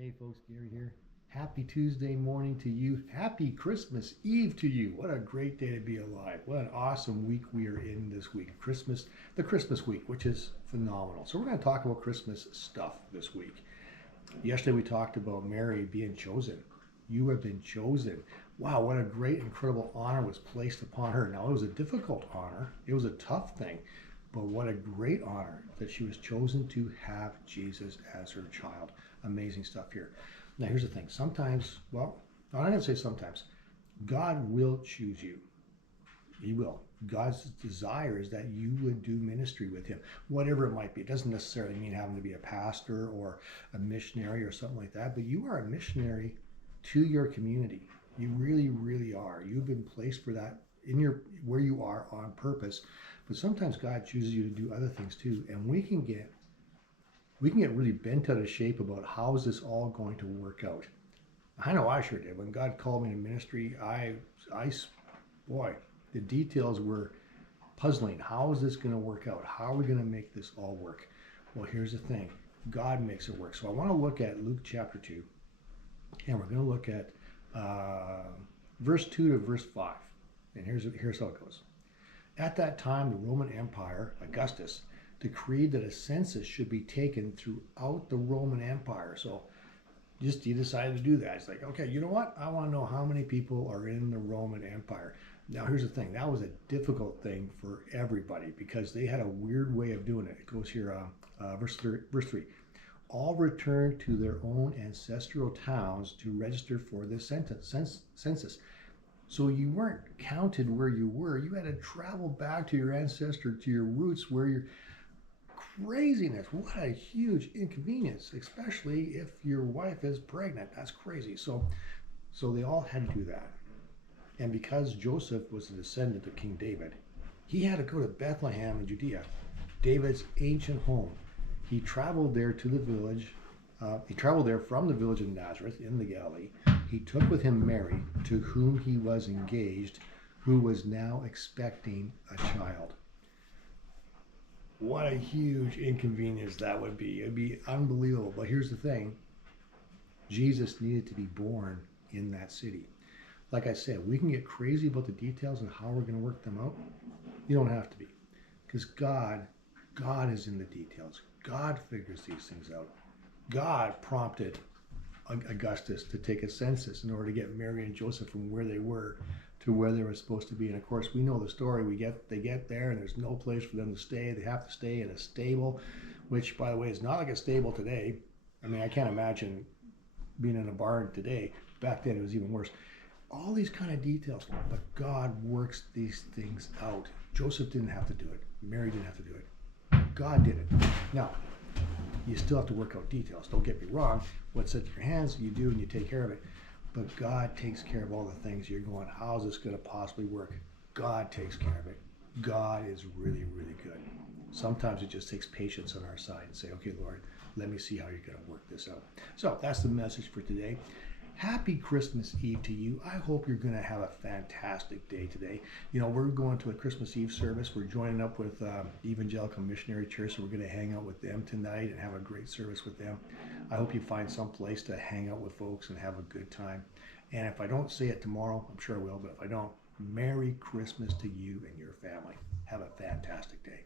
Hey folks, Gary here. Happy Tuesday morning to you. Happy Christmas Eve to you. What a great day to be alive. What an awesome week we are in this week. The Christmas week, which is phenomenal. So we're going to talk about Christmas stuff this week. Yesterday we talked about Mary being chosen. You have been chosen. Wow, what a great, incredible honor was placed upon her. Now, it was a difficult honor. It was a tough thing. But what a great honor that she was chosen to have Jesus as her child. Amazing stuff here. Now, here's the thing. Sometimes, well, I'm not going to say sometimes. God will choose you. He will. God's desire is that you would do ministry with him, whatever it might be. It doesn't necessarily mean having to be a pastor or a missionary or something like that, but you are a missionary to your community. You really, really are. You've been placed for that in where you are on purpose. But sometimes God chooses you to do other things too, and we can get really bent out of shape about how is this all going to work out. I know I sure did. When God called me to ministry, boy, the details were puzzling. How is this going to work out? How are we going to make this all work? Well, here's the thing. God makes it work. So I want to look at Luke chapter 2, and we're going to look at verse 2 to verse 5. And here's how it goes. At that time, the Roman Empire, Augustus, decreed that a census should be taken throughout the Roman Empire. So he decided to do that. It's like, okay, you know what? I want to know how many people are in the Roman Empire. Now, here's the thing. That was a difficult thing for everybody because they had a weird way of doing it. It goes here, verse 3. All returned to their own ancestral towns to register for the census. So you weren't counted where you were. You had to travel back to your ancestor, to your roots, where you're craziness. What a huge inconvenience, especially if your wife is pregnant. That's crazy. So they all had to do that. And because Joseph was a descendant of King David, he had to go to Bethlehem in Judea, David's ancient home. He traveled there to the village. He traveled there from the village of Nazareth in the Galilee. He took with him Mary, to whom he was engaged, who was now expecting a child. What a huge inconvenience that would be. It would be unbelievable. But here's the thing. Jesus needed to be born in that city. Like I said, we can get crazy about the details and how we're going to work them out. You don't have to be. Because God is in the details. God figures these things out. God prompted Augustus to take a census in order to get Mary and Joseph from where they were to where they were supposed to be. And of course, we know the story. They get there and there's no place for them to stay. They have to stay in a stable, which, by the way, is not like a stable today. I mean, I can't imagine being in a barn today. Back then, it was even worse. All these kind of details, but God works these things out. Joseph didn't have to do it. Mary didn't have to do it. God did it. Now, you still have to work out details. Don't get me wrong. What's in your hands, you do and you take care of it. But God takes care of all the things you're going, how's this going to possibly work? God takes care of it. God is really, really good. Sometimes it just takes patience on our side and say, okay, Lord, let me see how you're going to work this out. So that's the message for today. Happy Christmas Eve to you. I hope you're going to have a fantastic day today. You know, we're going to a Christmas Eve service. We're joining up with Evangelical Missionary Church, so we're going to hang out with them tonight and have a great service with them. I hope you find some place to hang out with folks and have a good time. And if I don't say it tomorrow, I'm sure I will, but if I don't, Merry Christmas to you and your family. Have a fantastic day.